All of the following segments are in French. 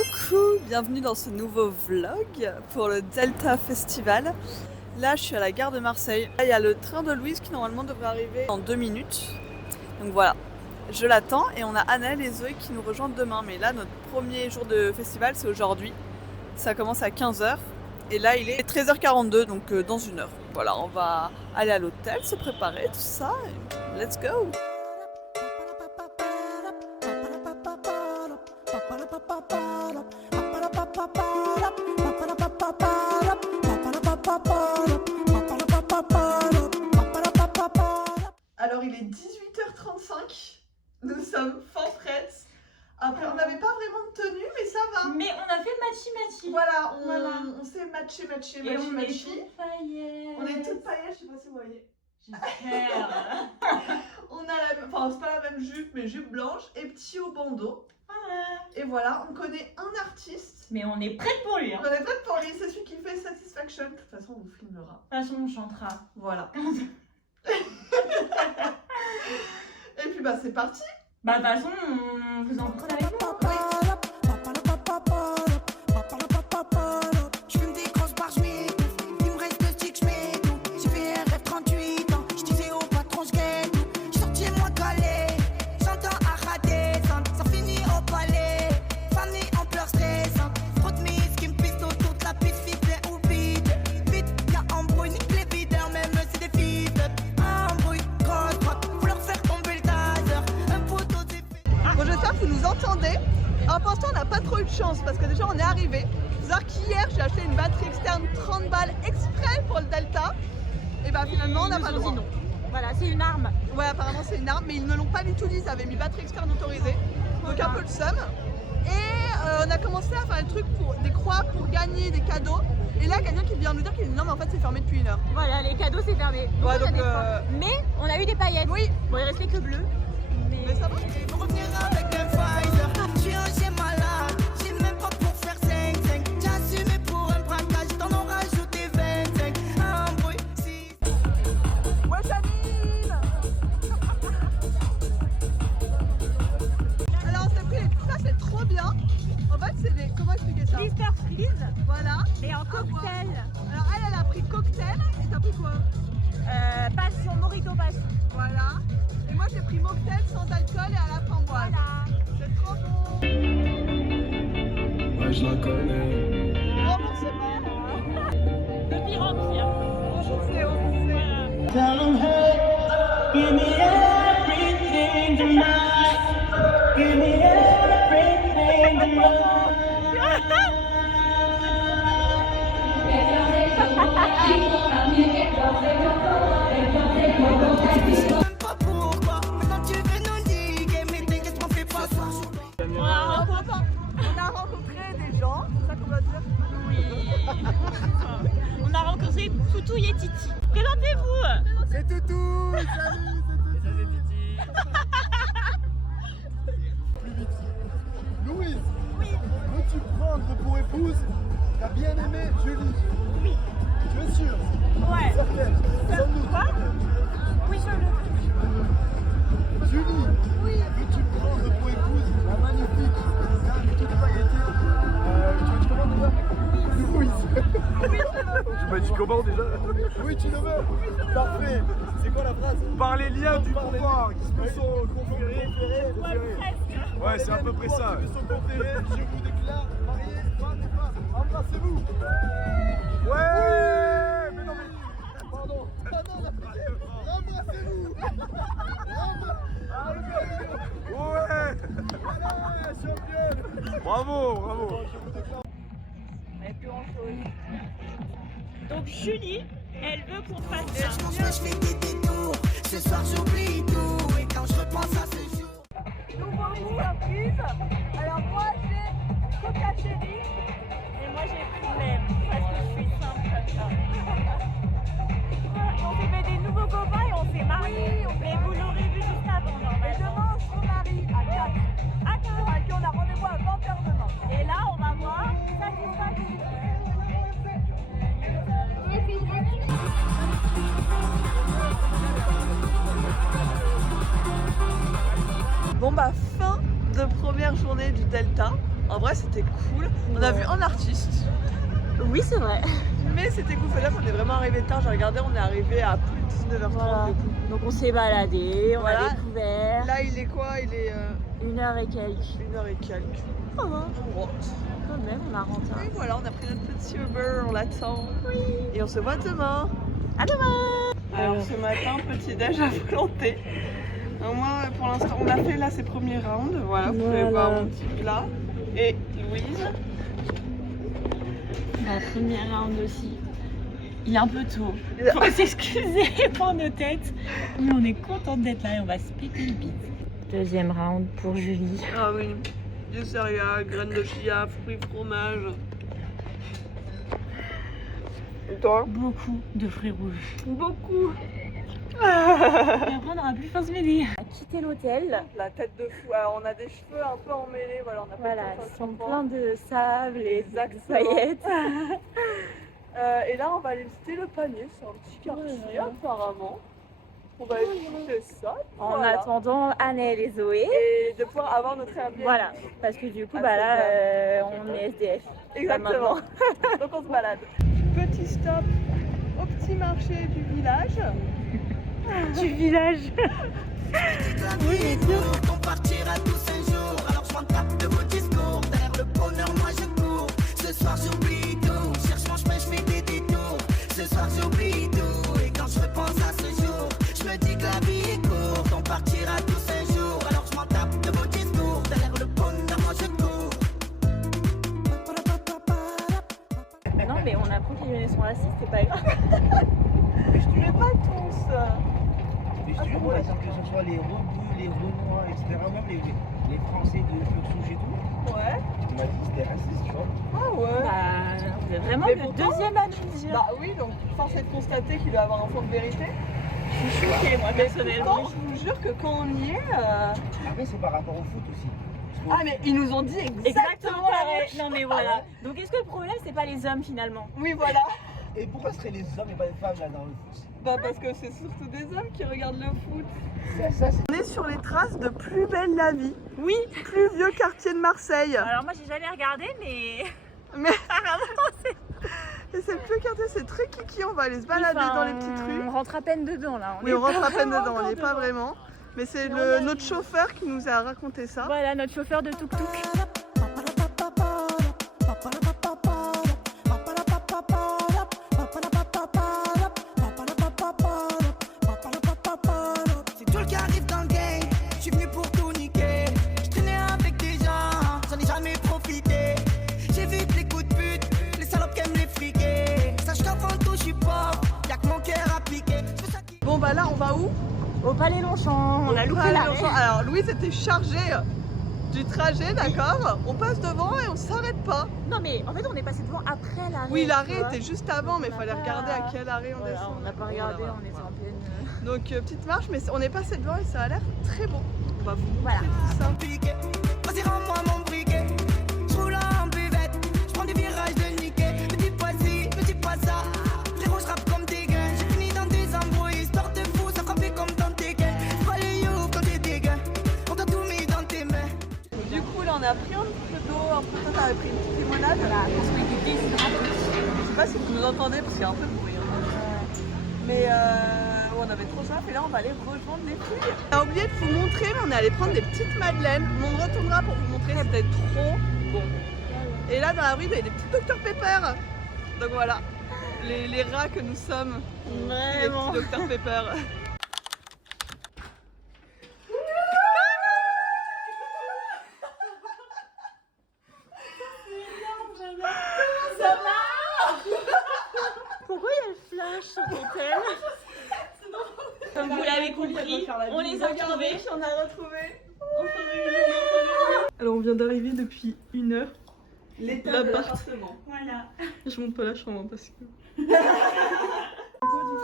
Coucou, bienvenue dans ce nouveau vlog pour le Delta Festival. Là je suis à la gare de Marseille. Là, il y a le train de Louise qui normalement devrait arriver en 2 minutes. Donc voilà, je l'attends et on a Annelle et Zoé qui nous rejoignent demain. Mais là notre premier jour de festival c'est aujourd'hui. Ça commence à 15h et là il est 13h42 donc dans une heure. Voilà, on va aller à l'hôtel, se préparer, tout ça. Et let's go! Alors il est 18h35, nous sommes fin prêtes. Après on n'avait pas vraiment de tenue mais ça va. Mais on a fait matchy. Voilà, on s'est matché. Et on est toutes paillettes. On est toutes paillettes, je sais pas si vous voyez. J'espère. On a la même, enfin c'est pas la même jupe mais jupe blanche et petit haut bandeau. Voilà. Et voilà, on connaît un artiste. Mais on est prête pour lui. On est prête pour lui, c'est celui qui fait Satisfaction. De toute façon on vous filmera. De toute façon on chantera. Voilà. Et puis bah c'est parti. Bah de toute façon on vous en prenez avec nous. Je fume des grosses barres, il me reste 2 sticks, j'mets tout. J'ai fait RF 38 ans, je disais au patron, j'gagne tout. J'suis sorti moins calé, j'entends à rater, ça finit au palais. Famille en pleurs stressantes, trop de mises qui me pissent dans toute la piste, vite ou vite. Vite, y'a embrouille, nique les videurs, même c'est des fils. Embrouille, grosse droite, faut leur faire tomber le taser. Un poteau, c'est fait. Bon j'espère que vous nous entendez. Alors pour l'instant on n'a pas trop eu de chance parce que déjà on est arrivé. Faut savoir qu'hier j'ai acheté une batterie externe 30 balles exprès pour le Delta. Et bah finalement on n'a pas le droit. Voilà, c'est une arme. Ouais apparemment c'est une arme mais ils ne l'ont pas du tout dit, ils avaient mis batterie externe autorisée. Donc un peu le seum. Et on a commencé à faire des trucs pour des croix pour gagner des cadeaux. Et là quelqu'un qui vient nous dire qu'il dit non mais en fait c'est fermé depuis 1 heure. Voilà, les cadeaux c'est fermé. Donc, Ouais, on a donc, des points. Mais on a eu des paillettes. Oui. Bon il restait que bleu. Mais ça va. Faut revenir avec un Pfizer. J'suis un chien malade, j'ai même pas pour faire 5-5. J'ai assumé pour un braquage, t'en as rajouté 25. Un bruit, si. Ouais Janine. Alors on s'est pris, ça c'est trop bien. En fait c'est des, comment expliquer ça? Blister freeze. Voilà. Et en cocktail. Alors elle a pris cocktail et t'as pris quoi? Passion, Morito passion. Voilà. Et moi j'ai pris mocktail sans alcool et à la framboise. Voilà. C'est trop bon. Ouais, je la connais. Oh non c'est bon. De pire en pire. On sait. Tell 'em, hey, give me everything tonight. Give me everything tonight. Même pas pourquoi. Maintenant tu veux nous niquer, mais t'inquiète, m'en fais pas. On a rencontré des gens, c'est ça qu'on va dire. Oui. On a rencontré Toutou et Titi. Présentez-vous. C'est Toutou, salut, c'est Titi. Plus vite. Louise, veux-tu prendre pour épouse ta bien-aimée Julie? Oui. Tu es sûre? Ouais. Certaine? Sans doute. Quoi? Oui, je le. Julie, veux-tu prendre pour épouse la magnifique dame toute pailletée? Tu comment déjà? Louise. Tu comment déjà? Oui, tu le veux? Parfait. C'est quoi la phrase? Par les liens du Par les pouvoir liens. qui se sont conférés. Ouais, c'est à peu près ça. Qui se sont conférés, je vous déclare mariés, femme et femme. Embrassez-vous. Ouais, mais non mais... Pardon. Embrassez-vous. Ouais. Voilà, championne. Bravo. Donc Julie, elle veut qu'on fasse ça. Je fais des détours. Ce soir j'oublie tout. Et quand je repense à ce jour. Nouveau surprise. Alors moi j'ai Coca Chérie. Et moi j'ai flemme parce que je suis simple comme ça. On s'est fait des nouveaux copains et on s'est mariés. Mais vous l'aurez vu juste avant Et normalement. demain on se remarie à 4. À quinze. Avec qui on a rendez-vous à 20h demain. Et là on va voir Satisfaction. Bon bah fin de première journée du Delta. En vrai, c'était cool. On a vu un artiste. Oui, c'est vrai. Mais c'était cool. Faut dire qu'on est vraiment arrivé tard. J'ai regardé, on est arrivé à plus de 19h30 Voilà. du coup. Donc on s'est baladé, on Voilà. a découvert. Là, il est quoi? Il est 1h et quelques. 1h et quelques. Oh, hein, On rentre. quand même, on a rentré. Et voilà, on a pris notre petit Uber, on l'attend. Oui. Et on se voit demain. À demain. Alors ce matin, petit déj à volonté. Donc moi, pour l'instant, on a fait là ses premiers rounds. Voilà, vous pouvez Voilà. voir mon petit plat. Et Louise. La première round aussi. Il est un peu tôt. Faut s'excuser pour nos têtes. Mais on est contente d'être là et on va se péter le bide. Deuxième round pour Julie. Ah oui, du céréales, graines de chia, fruits, fromage. Et toi? Beaucoup de fruits rouges. Beaucoup. Et après on n'aura plus faim ce midi. On a quitté l'hôtel. La tête de fou. Alors on a des cheveux un peu emmêlés. Voilà, on a pas Voilà, le temps de ils faire sont le pleins de sable et de Exactement. paillettes. Et là, on va aller visiter le panier. C'est un petit quartier apparemment. On va aller visiter ça. En Voilà. attendant Annelle et Zoé. Et de pouvoir avoir notre Airbnb. Voilà, parce que du coup, Ah, bah là, c'est on est SDF. Exactement. Donc on se balade. Petit stop au petit marché du village. Du village. La vie est courte, on partira tous un jour. Alors je m'en tape de vos discours. Derrière le bonheur, moi je cours. Ce soir j'oublie tout. Cherche mon chemin, je fais des détours. Ce soir j'oublie tout. Et quand je repense à ce jour, je me dis que la vie est courte. On partira tous un jour. Alors je m'en tape de vos discours. Derrière le bonheur, moi je cours. Non, mais on apprend qu'ils venaient sont racistes, c'est pas grave. Mais je dirais pas tous. Mais je te jure, parce que ce soit les Rebeux, les Renois, etc., même les Français de pure souche et tout, Ouais. on m'a dit que c'était raciste, tu vois. Ah ouais. Bah, vous êtes vraiment Mais le pourtant- deuxième à nous dire. Bah oui, donc force est de constater qu'il doit avoir un fond de vérité. je suis choquée, moi, personnellement. Pourtant, je vous jure que quand on y est. Après, c'est par rapport au foot aussi. Parce que- Ah, mais ils nous ont dit exactement la même pareil. chose. Non, mais voilà. Donc, est-ce que le problème, c'est pas les hommes finalement? Oui, voilà. Et pourquoi ce seraient les hommes et pas les femmes là dans le foot? Bah parce que c'est surtout des hommes qui regardent le foot. Ça, c'est... On est sur les traces de Plus belle la vie, Oui. plus vieux quartier de Marseille. Alors, moi, j'ai jamais regardé, mais. Mais apparemment, c'est. et c'est le plus quartier, c'est très kiki, on va aller se balader dans les petites rues. On rentre à peine dedans là. Oui, est on rentre pas à peine vraiment dedans, on encore n'y est pas dedans. vraiment. Mais c'est Mais on y arrive. notre chauffeur qui nous a raconté ça. Voilà, notre chauffeur de tuk-tuk. C'est tout le qui arrive dans le game. Je suis venu pour tout niquer. Je traînais avec des gens, j'en ai jamais profité. J'évite les coups de pute, les salopes qui aiment les friquer. Sache qu'avant tout, je suis pauvre, y'a que mon cœur à piquer. Je veux ça qui- Bon bah là on va où? Au Palais Longchamp, on a loupé Palais la Longchamp. Alors Louise était chargée du trajet, d'accord? On passe devant et on s'arrête pas. Non mais en fait on est passé devant après l'arrêt. Oui, tu l'arrêt vois. était juste avant, mais il On a fallait pas- regarder à quel arrêt on Voilà, descend. on n'a pas regardé, Voilà. on était en pleine. Donc petite marche, mais on est passé devant et ça a l'air très beau. On va vous montrer Voilà. tout ça. piquer. Vas-y, rends-moi mon briquet. Je roule en buvette, je prends des virages de niquet. Me dis pas ci, me dis pas ça. Frérot, je rappe comme des gains. J'ai fini dans des embrouilles, histoire de fou, ça frappait comme dans tes gains. C'est pas les you quand t'es des gains. On t'a tout mis dans tes mains. Du coup là on a pris un petit peu d'eau, un peu de t'avais pris une petite limonade. Voilà, parce qu'on était déshydratés. Je sais pas si vous nous entendez parce qu'il y a un peu de bruit. Hein. Mais on avait trop soif et là on va aller rejoindre les filles. On a oublié de vous montrer, mais on est allé prendre des petites madeleines. Mais on retournera pour vous montrer, c'était trop bon. Et là dans la rue, il y a des petits Dr Pepper. Donc voilà, les rats que nous sommes. Vraiment. Les petits Dr Pepper. Pourquoi il y a le flash sur ton tel? Comme vous l'avez compris, on les a retrouvés. On a retrouvé. Alors on vient d'arriver depuis 1 heure. L'état L'appart. de l'appartement. Voilà. Je monte pas la chambre parce que.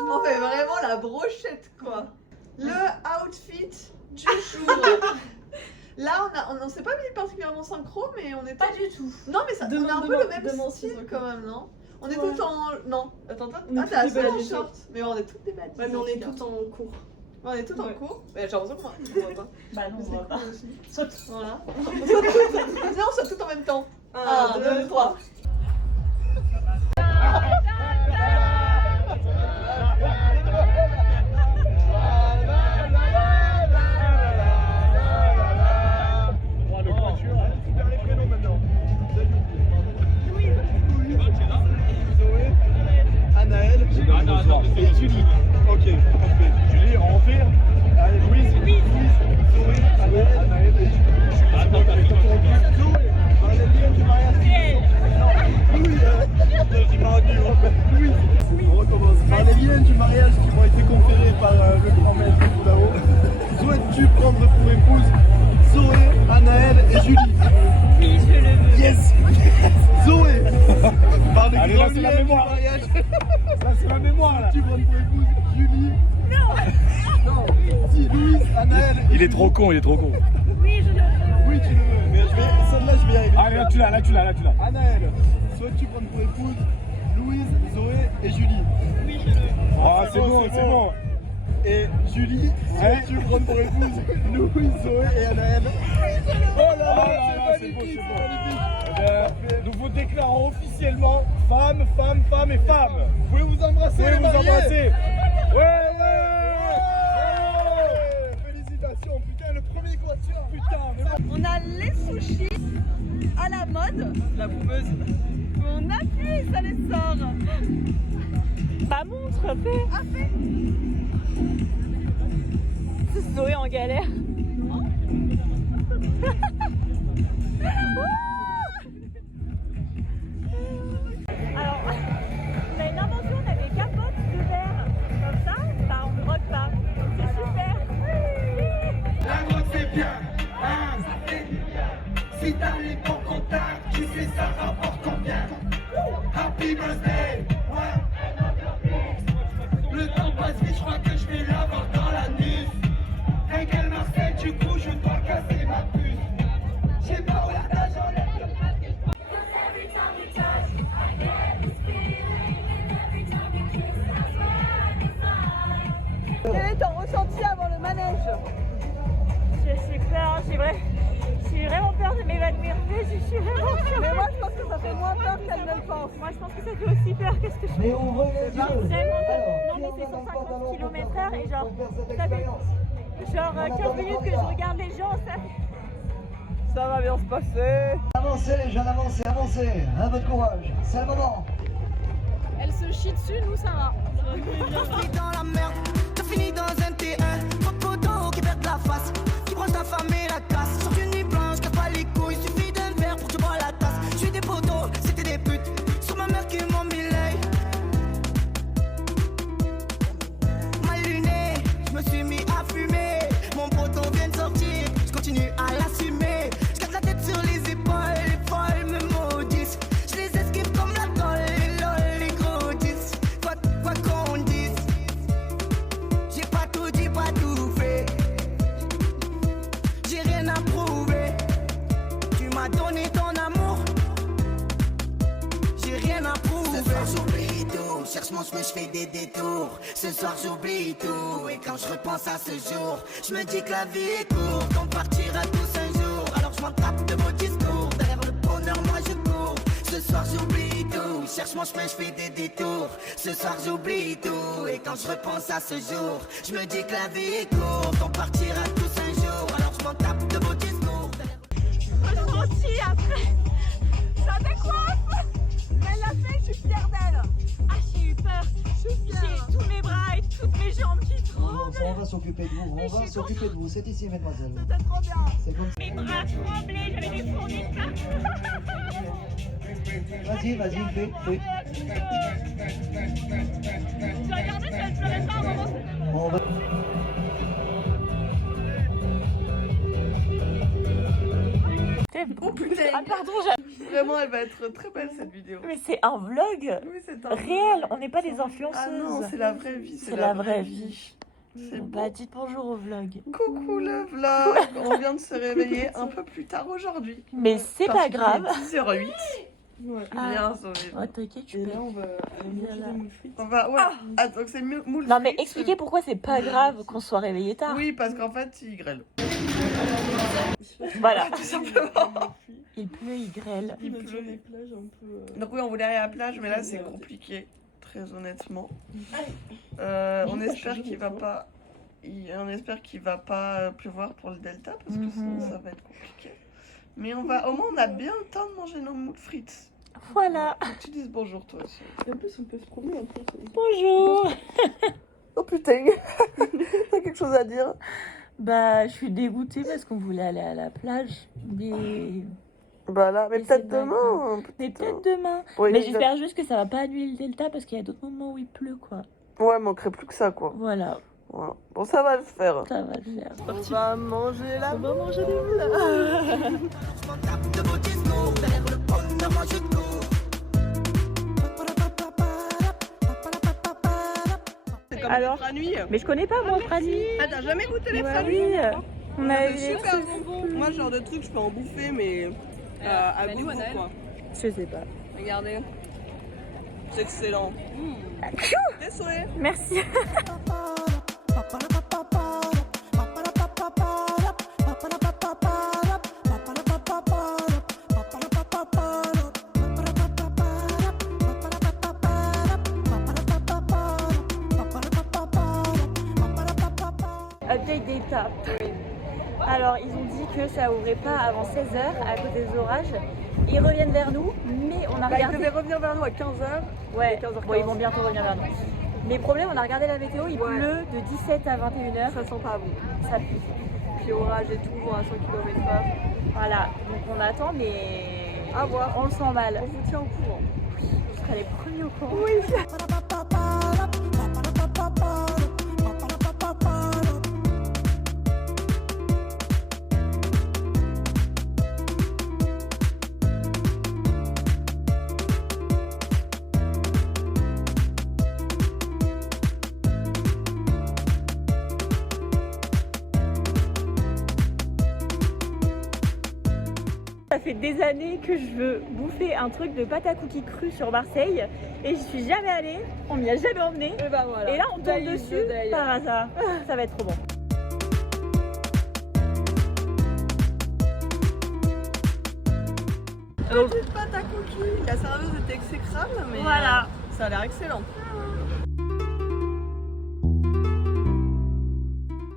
On fait vraiment la brochette quoi. Le outfit du jour. Là on s'est pas mis particulièrement synchro mais on est Pas du tout. Non mais ça, on a un peu le même demande, style c'est quand même non? On est Ouais. toutes en. Non, attends, On est t'as toutes seule en débaladées. short. Mais on est toutes des bêtises. Ouais, mais on est toutes en cours. On est tout en cours. Mais j'ai l'impression qu'on voit pas. Bah non, C'est on voit cool pas. aussi. Saute. Voilà. Viens, on saute tout en même temps. 1, 2, 3. Oh, le voiture, super les prénoms maintenant. Zoé, Anaël et Julie. Ok, parfait. Julie, on refait. Allez, Louise, Zoé, Anaël et Julie. Zoé, par les liens du mariage. Louise, on recommence. Par les liens du mariage qui m'ont été conférés par le grand maître tout là-haut, souhaites-tu prendre pour épouse Zoé, Anaël et Julie? Oui, je le veux. Yes, Zoé, par les Allez, grands là, c'est la liens du mémoire. mariage, Ça, c'est la mémoire là. tu prends pour épouse Julie? Non, si, Louise, Anaël. Il est trop con, il est trop con. Oui, je le veux. Oui, tu le veux, mais celle-là, je vais y arriver. Allez, là, tu l'as, là, tu l'as, là, tu l'as. Anaël, souhaites-tu prendre pour épouse Louise, Zoé et Julie? Oui, je le veux. Ah, c'est bon, c'est bon. Et Julie, souhaites-tu prendre pour épouse Louise, Zoé et Anaël? Oh là là, c'est magnifique, c'est magnifique. Nous vous déclarons officiellement femme, femme, femme et femme. Vous pouvez vous embrasser, Vous pouvez les vous mariés. embrasser. Ouais, Félicitations, putain, le premier quatuor. putain, mais bon. On a les sushis à la mode, la boumeuse. On appuie, ça les sort. Bah montre, fais. C'est Zoé en galère. Alors, on a une invention, on a des capotes de verre. Comme ça, bah on ne drogue pas. C'est super. La drogue c'est bien, hein, ça fait du bien. Si t'as les bons contacts, tu sais ça rapporte combien. Happy birthday, ouais. Le temps passe vite, je crois que je vais l'avoir dans la nuit. Régale Marseille, du coup je dois casser ma puce. J'ai pas où la nage, j'enlève le masque. Quel est ton ressenti avant le manège? J'ai peur, j'ai vraiment peur de m'évanouir. Mais je suis vraiment sûre. Mais moi je pense que ça fait moins peur qu'elle ne le pense. Moi je pense que ça fait aussi peur que ce que je fais. Mais ouvrez les yeux. Vraiment, non mais c'est 150 km/h et genre, ça fait genre 15 minutes que je regarde les gens, Ça va bien se passer. Avancez les jeunes, avancez, avancez. Un peu de courage, c'est le moment. Elle se chie dessus, nous ça va. T'as dans la merde, t'as fini dans un T1. Trop de potos qui perdent la face, qui branchent ta femme et la casse. Sur une nuit blanche, casse pas les couilles, suffit d'un verre pour que tu bois la tasse. J'suis des potos, c'était des putes, sur ma mère qui m'ont mis l'œil. Mal luné, j'me suis mis à fumer. Mon poteau vient de sortir, j'continue à l'assumer. J'garde la tête sur les épaules, les folles me maudissent. J'les esquive comme la tolle, les lol, les gros 10. Quoi qu'on dise, j'ai pas tout dit, pas tout fait. J'ai rien à prouver. Tu m'as donné ton amour, j'ai rien à prouver. Ce soir j'oublie tout, cherche mon chemin, j'fais des détours. Ce soir j'oublie tout, et quand je repense à ce jour, je me dis que la vie est courte, on partira tous un jour. Alors je m'en tape de vos discours, derrière le bonheur moi je cours. Ce soir j'oublie tout, cherche mon chemin, j'fais des détours. Ce soir j'oublie tout, et quand je repense à ce jour, je me dis que la vie est courte, on partira tous un jour. Alors je m'en tape de vos discours. Ressenti après. Ça décoiffe. Mais elle l'a fait, je suis fière d'elle. Ah, j'ai eu peur. J'ai tous mes bras et toutes mes jambes qui tremblent. On va s'occuper de vous, on va s'occuper de vous. C'est ici, mesdemoiselles. C'était trop bien. C'est comme ça. Mes bras tremblaient, j'avais des fournis partout. Vas-y, fais. Je regardais si elle pleurait pas un moment. On va... Oh putain. Ah pardon, Vraiment, elle va être très belle cette vidéo. mais c'est un vlog Oui, c'est un réel, on n'est pas des influenceuses. Ah non, c'est la vraie vie. C'est la vraie vie. C'est beau. Bah dites bonjour au vlog. Coucou le vlog. On vient de se réveiller un peu plus tard aujourd'hui. Mais c'est Parce pas qu'il est grave. 10h08. Ouais, Ah. bien sauvé. Oh, t'inquiète, tu Et peux. là, on va manger des moules frites. On va, ouais. Attends, c'est moule Non, mais frites. expliquez pourquoi c'est pas grave qu'on soit réveillé tard. Oui, parce qu'en fait, il grêle. Voilà. Tout simplement. Il pleut, il grêle. Il On a déjà pleut. des plages un peu... Donc oui, on voulait aller à la plage, mais là, c'est compliqué. Très honnêtement. On espère qu'il va pas... On espère qu'il va pas pleuvoir pour le delta, parce que sinon, ça va être compliqué. Mais on va... Au moins, on a bien le temps de manger nos moules frites. Voilà. Faut que tu dises bonjour, toi aussi. Et en plus, on peut se promener un peu. Bonjour. Oh putain. T'as quelque chose à dire? Bah, je suis dégoûtée parce qu'on voulait aller à la plage. Bah là, mais Et peut-être c'est pas demain. Mais peut-être demain. Ouais, Mais j'espère juste que ça va pas annuler le delta parce qu'il y a d'autres moments où il pleut, quoi. Ouais, manquerait plus que ça, quoi. Voilà, Voilà. Bon, ça va le faire. ça va le faire. On va manger la... On va manger des moules. C'est comme Alors les franuis. Mais je connais pas, moi, Frani. Ah, t'as jamais goûté les Ouais, franuis? oui. On a C'est super bonbon. Moi, ce genre de truc, je peux en bouffer, mais à goût, quoi. Je sais pas. Regardez. C'est excellent. Désolé. Merci. Update d'étape. Alors, ils ont dit que ça ouvrait pas avant 16h à cause des orages. Ils reviennent vers nous, mais on a Bah, ils regardé. devaient revenir vers nous à 15h. Ouais, 15h15. bon, ils vont bientôt revenir vers nous. Mais problème, on a regardé la météo, il Ouais. pleut de 17 à 21h. Ça sent pas bon. Ça pue. Puis orage et tout, à 100 km/h. Voilà, donc on attend, mais À voir. on le sent mal. On vous tient au courant. On sera les premiers au courant. Oui. Ça fait des années que je veux bouffer un truc de pâte à cookies cru sur Marseille et j'y suis jamais allée, on m'y a jamais emmené. Et bah voilà. Et là on tombe dessus par hasard. Ça va être trop bon. Petite pâte à cookies. La serveuse était exécrable, mais Voilà. ça a l'air excellent.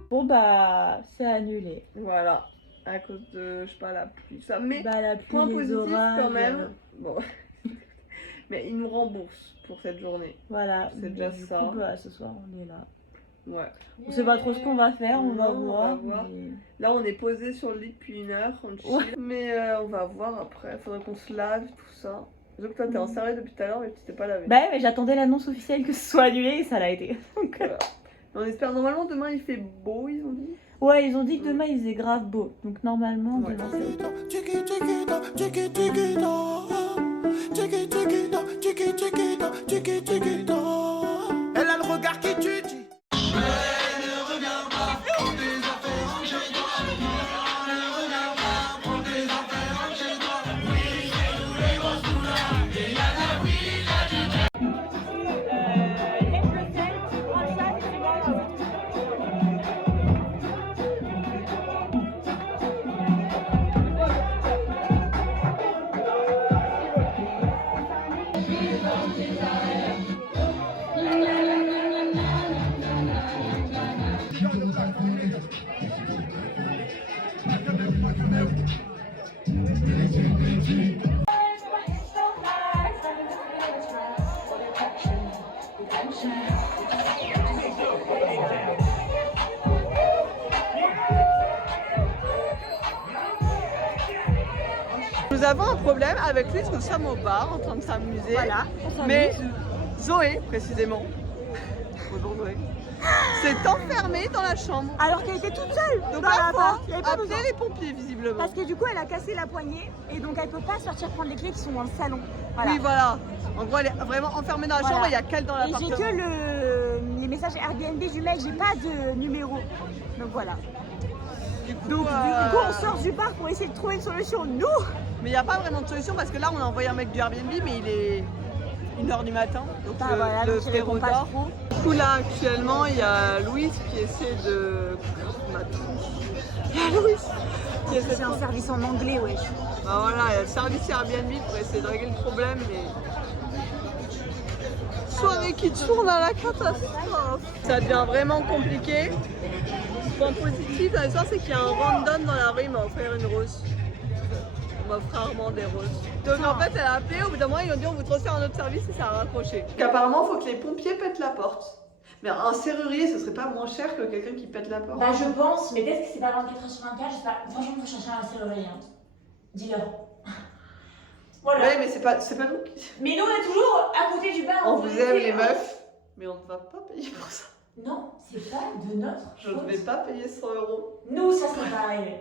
Bon bah c'est annulé. Voilà. À cause de, je sais pas, la pluie, ça. Mais Bah la pluie, point les positif orages, quand même. Bon. Mais ils nous remboursent pour cette journée. Voilà. C'est déjà Du ça. coup, bah, ce soir on est là. Ouais. On sait pas trop ce qu'on va faire, on va Non, on voir. va voir. mais- Là, on est posé sur le lit depuis 1 heure, on chill. Ouais. Mais on va voir après. Faudrait qu'on se lave, tout ça. Sauf que toi, t'es en sérieux depuis tout à l'heure, mais tu t'es pas lavé. Bah ouais, mais j'attendais l'annonce officielle que ce soit annulé et ça l'a été. Donc, Voilà. On espère, normalement, demain il fait beau, ils ont dit. ouais, ils ont dit que demain il faisait grave beau. Donc normalement, Ouais. demain c'est ok. Chiquita, chiquita, chiquita, chiquita, chiquita. Elle a le regard qui tue. Nous avons un problème avec lui, parce que nous sommes au bar en train de s'amuser. Voilà, on Mais s'amuse. Zoé, précisément, bonjour Zoé, s'est enfermée dans la chambre. Alors qu'elle était toute seule Donc dans là, l'appart. Il y faut avait pas appeler besoin. les pompiers, visiblement. Parce que du coup, elle a cassé la poignée et donc elle peut pas sortir prendre les clés qui sont dans le salon. Voilà. Oui, voilà. En gros, elle est vraiment enfermée dans la Voilà. chambre, il n'y a qu'elle dans Et j'ai l'appartement. que les messages Airbnb du mail, j'ai pas de numéro. Donc voilà. Du coup, Du coup, on sort du bar pour essayer de trouver une solution, nous. mais il n'y a pas vraiment de solution parce que là, on a envoyé un mec du Airbnb, mais il est 1h du matin. Donc Ah, voilà, le donc il répond frérot pas dort. trop. Du coup, là, actuellement, il y a Louise qui essaie de. Il y a Louise qui essaie C'est de. un service en anglais, wesh. Bah voilà, il y a le service Airbnb pour essayer de régler le problème, mais. Soirée qui tourne à la catastrophe. Ça devient vraiment compliqué. Point positif dans l'histoire, c'est qu'il y a un random dans la rue, il m'a offert une rose. On m'offre rarement des roses. Donc en fait, elle a appelé, au bout d'un moment, ils ont dit on vous transfère un autre service et ça a raccroché. Donc apparemment, il faut que les pompiers pètent la porte. Mais un serrurier, ce serait pas moins cher que quelqu'un qui pète la porte? Bah je pense, mais peut-être que c'est pas 24h/24, je sais pas. Franchement, faut chercher un serrurier. Hein. Dis-leur. Voilà. Ouais, mais c'est pas nous qui. Mais nous, on est toujours à côté du bar. On vous aime les hein. meufs, mais on ne va pas payer pour ça. Non, c'est pas de notre Je ne vais pas payer 100 €. Nous, ça serait pareil.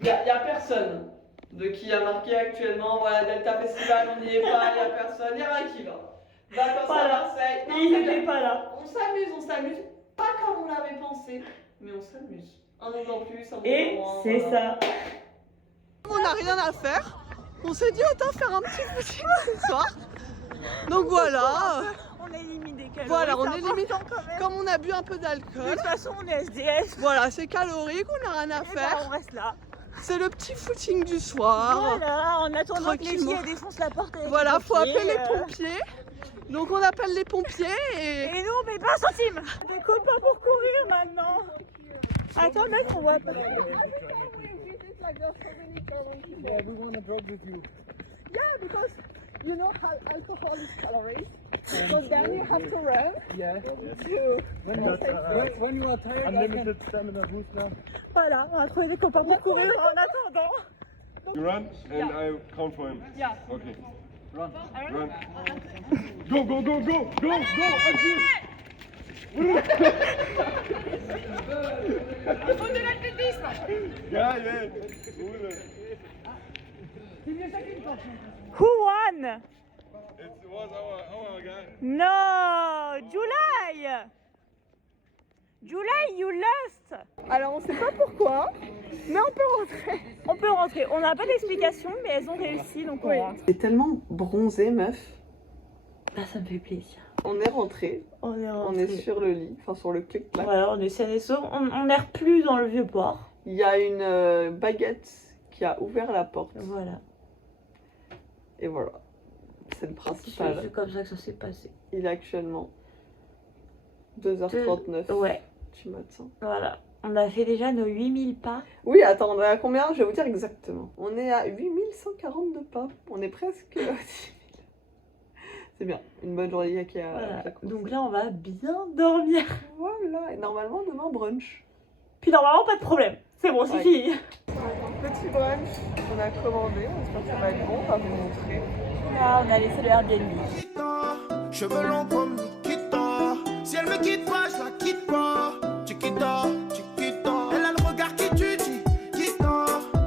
Il y a personne de qui a marqué actuellement, voilà, Delta Festival, on n'y est pas, il y a personne, il y a rien qui va. Vacances à Marseille. Non, Il c'est n'était bien. pas là. On s'amuse. Pas comme on l'avait pensé, mais on s'amuse. Un jour en plus, un jour Et en moins. c'est voilà. ça. On n'a rien à faire. On s'est dit autant faire un petit footing ce soir. Donc voilà. On élimine des calories. Voilà, on c'est élimine. important quand même. Comme on a bu un peu De d'alcool, toute façon, on est SDF. voilà, c'est calorique, on n'a rien à Et ben, faire. on reste là. C'est le petit footing du soir. Voilà, en attendant que les Tranquillement. filles elles défoncent la porte avec Voilà, les faut pompiers, appeler les pompiers. Donc on appelle les pompiers et. Et nous, on paye pas un centime. Des copains pour courir maintenant. Attends, mec, on voit pas. Yeah, we want to drug with you. Because you know how alcohol is calories. So then you have to run Yeah. to. When you are tired, unlimited stamina boost now. Voilà, on a trouvé des copains pour courir en attendant. You run and I count for him. Yeah. Okay. Run. Run. Go, go, go, go, go, go, Axel! Yeah, yeah. Who won? It was our guy. No, July. July, you lost. Alors on sait pas pourquoi, mais on peut rentrer. On peut rentrer. On n'a pas d'explication, mais elles ont réussi, donc on rentre. C'est tellement bronzé, meuf. Ah, ça me fait plaisir. On est rentré. On est On rentré. est sur le lit, enfin sur le clic-clac. Voilà, on est sain et sauf. On n'erre plus dans le vieux port. Il y a une baguette qui a ouvert la porte. Voilà. Et voilà. C'est le principal. C'est comme ça que ça s'est passé. Il est actuellement 2h39 Ouais, du matin. voilà. On a fait déjà nos 8000 pas. Oui, attends, on est à combien? Je vais vous dire exactement. On est à 8142 pas. On est presque à 10 000. C'est bien. Une bonne journée qui a. Voilà. qui a commencé. Donc là, on va bien dormir. Voilà. Et normalement, demain, brunch. Puis normalement, pas de problème. C'est bon, c'est Ouais. fini. Petit brunch qu'on a commandé. On espère que ça va être bon. On va vous montrer. Là, on a laissé le Airbnb. Cheveux longs comme Nikita. Si elle me quitte pas, je la quitte pas. Chiquita, chiquita. Elle a le regard qui tue, chiquita.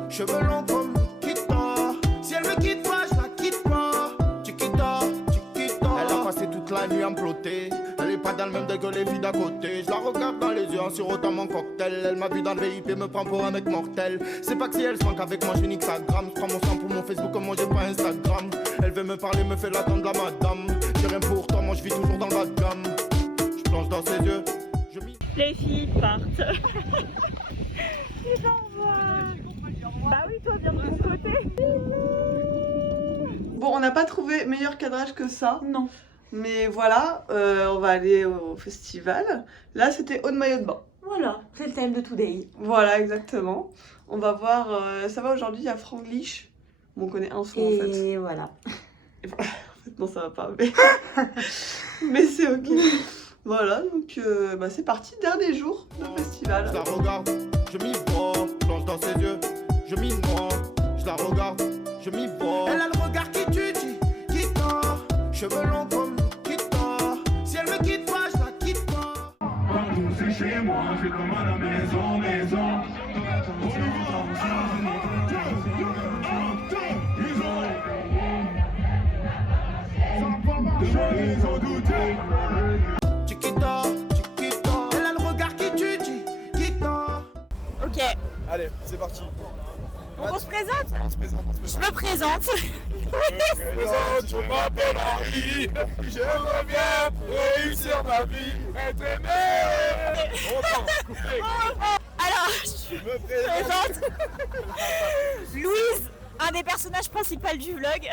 Cheveux longs comme Nikita. Si elle me quitte pas, je la quitte pas. Chiquita, chiquita. Elle a passé toute la nuit à me plotter. Elle est pas dans le même degré que les filles d'à côté. Je la regarde dans les yeux en sirotant mon cocktail. Elle m'a vu dans le VIP, me prend pour un mec mortel. C'est pas que si elle se manque avec moi, je nique sa gramme. Je prends mon sang pour mon Facebook, comme moi j'ai pas Instagram. Elle veut me parler, me fait l'attendre la madame. J'ai rien pour toi, moi je vis toujours dans le bas de gamme. Je plonge dans ses yeux. Je m'y... Les filles partent. Ils envoient. Bah oui, toi, viens de mon côté. Bon, on n'a pas trouvé meilleur cadrage que ça. Non. Mais voilà, on va aller au festival. Là, c'était haut de maillot de bain. Voilà, c'est le thème de Today. Voilà, exactement. On va voir. Ça va aujourd'hui, il y a Franglish. Bon, on connaît un son en fait. Et voilà. Et voilà. En fait, non, ça va pas. Mais, mais c'est ok. Voilà, donc bah, c'est parti. Dernier jour de festival. Je la regarde, je m'y vois. Plonge dans ses yeux, je m'y noie. Je la regarde, je m'y vois. Elle a le regard qui tue, chiquita. Cheveux longs comme Nikita. Si elle me quitte pas, je la quitte pas. Partout c'est chez moi, je suis comme à la maison, maison. Ils ont douté. Chiquita, chiquita. Elle a le regard qui tue, chiquita. Ok, Allez, c'est parti. Donc on se présente. On se présente. Je me présente. Je m'appelle Henri. J'aimerais bien réussir ma vie, être aimé. Alors, je Je me me présente. présente. Louise, un des personnages principaux du vlog.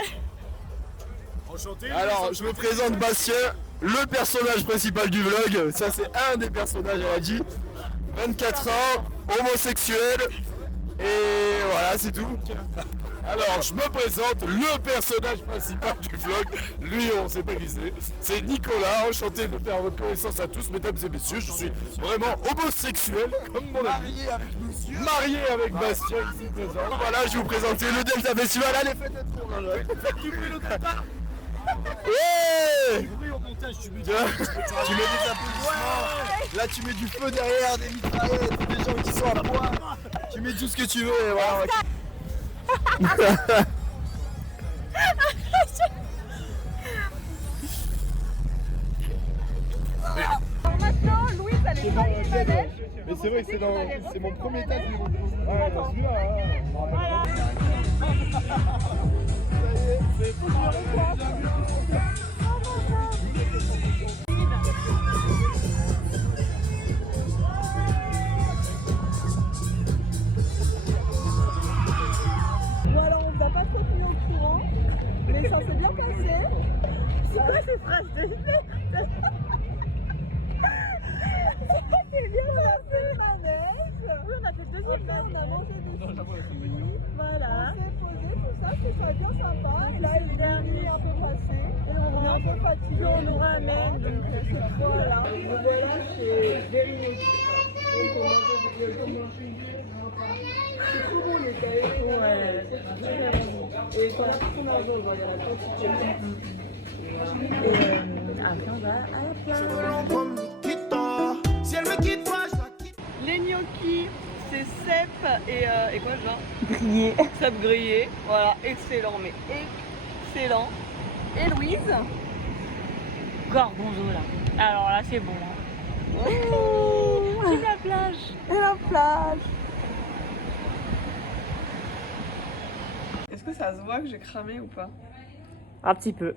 Enchanté. Alors, je me présente Bastien, le personnage principal du vlog. Ça, c'est un des personnages, elle a dit. 24 ans, homosexuel. Et voilà, c'est tout. Alors, je me présente, le personnage principal du vlog. Lui, on sait pas qui c'est. C'est Nicolas. Enchanté de faire votre connaissance à tous, mesdames et messieurs. Je suis vraiment homosexuel, comme mon ami. Marié avec Bastien, ici présent. Voilà, je vais vous présenter le Delta Festival. Allez, faites un tour. Tu mets le Delta. Ouais. Tu mets des applaudissements. Là, tu mets du feu derrière, des mitraillettes, des gens qui sont à poil. Tu mets tout ce que tu veux et voilà. Alors maintenant, Louise, elle est pas une manège. Mais c'est vrai que c'est mon premier tas. Ouais, dans celui-là. Voilà. Voilà, on vous a pas trop mis au courant, mais ça s'est bien passé. C'est quoi ces phrases de C'est bien, on a fait le manège. Oui, on a fait le deuxième. Après, on a mangé des sushis. Voilà. On s'est posé, tout ça, c'était bien sympa. Et là, il est dernier un peu passé. Et on est un peu fatigué. On nous ramène. Donc, Voilà. Et voilà, c'est Vérinoti. Donc, on mange c'est trop bon les cahiers. ouais. Et quand on a il y a la quantité. Et après, on va à la plage. Si elle me quitte, moi je la quitte. Les gnocchis, c'est cèpe et quoi genre Grillé. cèpe grillé. Voilà, excellent, mais excellent. Et Louise Gorgonzola là. Alors là, c'est bon. Hein. C'est la plage. et la plage. Est-ce que ça se voit que j'ai cramé ou pas? Un petit peu.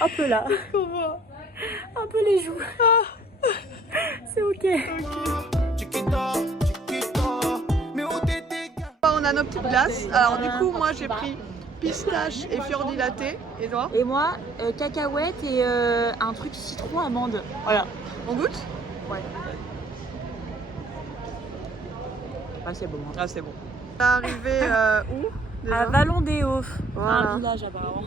Un peu là. On voit. Un peu les joues. C'est ok. Chiquita, chiquita, mais où t'étais? On a nos petites glaces. Alors du coup, moi j'ai pris pistache et fior di latte. Et toi? Et moi, cacahuète et un truc citron amande. Voilà. On goûte? Ouais. Ah, c'est bon. Ah, c'est bon. On est arrivé où déjà? À Vallon des Hauts. Voilà. Un village apparemment.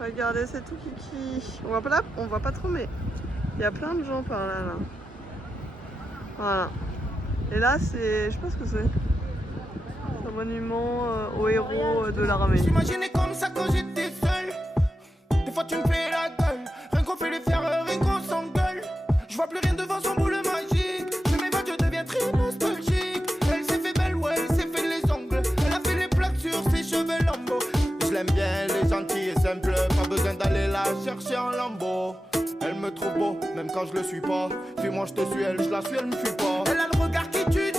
Regardez, c'est tout kiki. On voit pas trop, mais il y a plein de gens par là. Voilà. Et là, c'est, je sais pas ce que c'est. C'est un monument aux héros de l'armée. J'imaginais comme ça quand j'étais seul. Des fois tu me fais la gueule. Rien qu'on fait les faire, rien qu'on s'engueule. Je vois plus rien devant son boule magique. Je m'évade, je deviens très nostalgique. Elle s'est fait belle, ouais, elle s'est fait les ongles. Elle a fait les plaques sur ses cheveux lambeaux. Je l'aime bien, elle est gentille et simple. Pas besoin d'aller la chercher en lambeau. Elle me trouve beau, même quand je le suis pas. Puis moi je te suis, elle, je la suis, elle me fuit pas. Elle a le regard qui tue,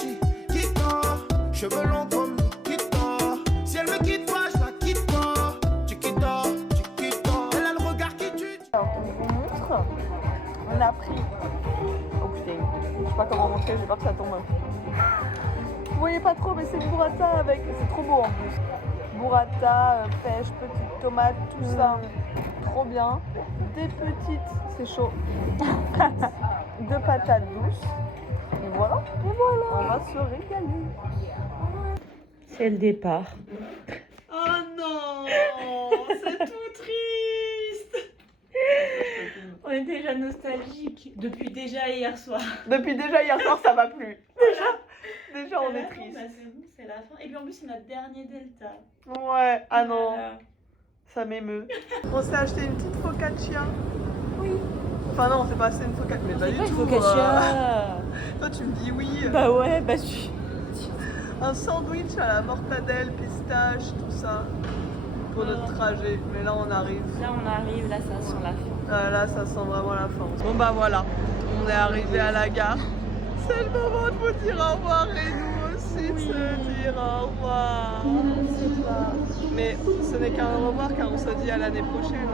qui tord. Cheveux longs comme Nikita. Si elle me quitte pas, je la quitte pas. Chiquita, chiquita. Elle a le regard qui tue. Alors, on vous montre. On a pris. Oh putain, je sais pas comment montrer, j'ai peur que ça tombe. Vous voyez pas trop, mais c'est une burrata avec. C'est trop beau en plus. Burrata, pêche, petites tomates, tout ça. Trop bien. Des petites, c'est chaud. De patates douces. Et voilà. On va se régaler. C'est le départ. Oh non, c'est tout triste. On est déjà nostalgique depuis déjà hier soir. Depuis déjà hier soir, ça va plus. Déjà on est triste. Bah, c'est bon, c'est la fin. Et puis en plus, c'est notre dernier Delta. Ouais, ah non, Voilà. ça m'émeut. On s'est acheté une petite focaccia. Oui. Enfin non, c'est pas assez une focaccia, mais pas du tout. Toi tu me dis oui. Bah ouais, bah tu... Un sandwich à la mortadelle, pistache, tout ça. Pour notre trajet. Mais là on arrive. Là, on arrive, là, ça sent la fin. Là ça sent vraiment la fin. Bon bah voilà, on est arrivé à la gare. C'est le moment de vous dire au revoir et nous aussi de se dire au revoir. Mais ce n'est qu'un au revoir car on se dit à l'année prochaine.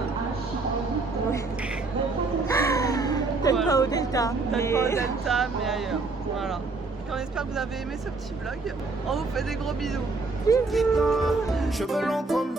Peut-être pas au Delta. Peut-être pas au Delta, mais ailleurs. Voilà. On espère que vous avez aimé ce petit vlog. On vous fait des gros bisous. Cheveux longs comme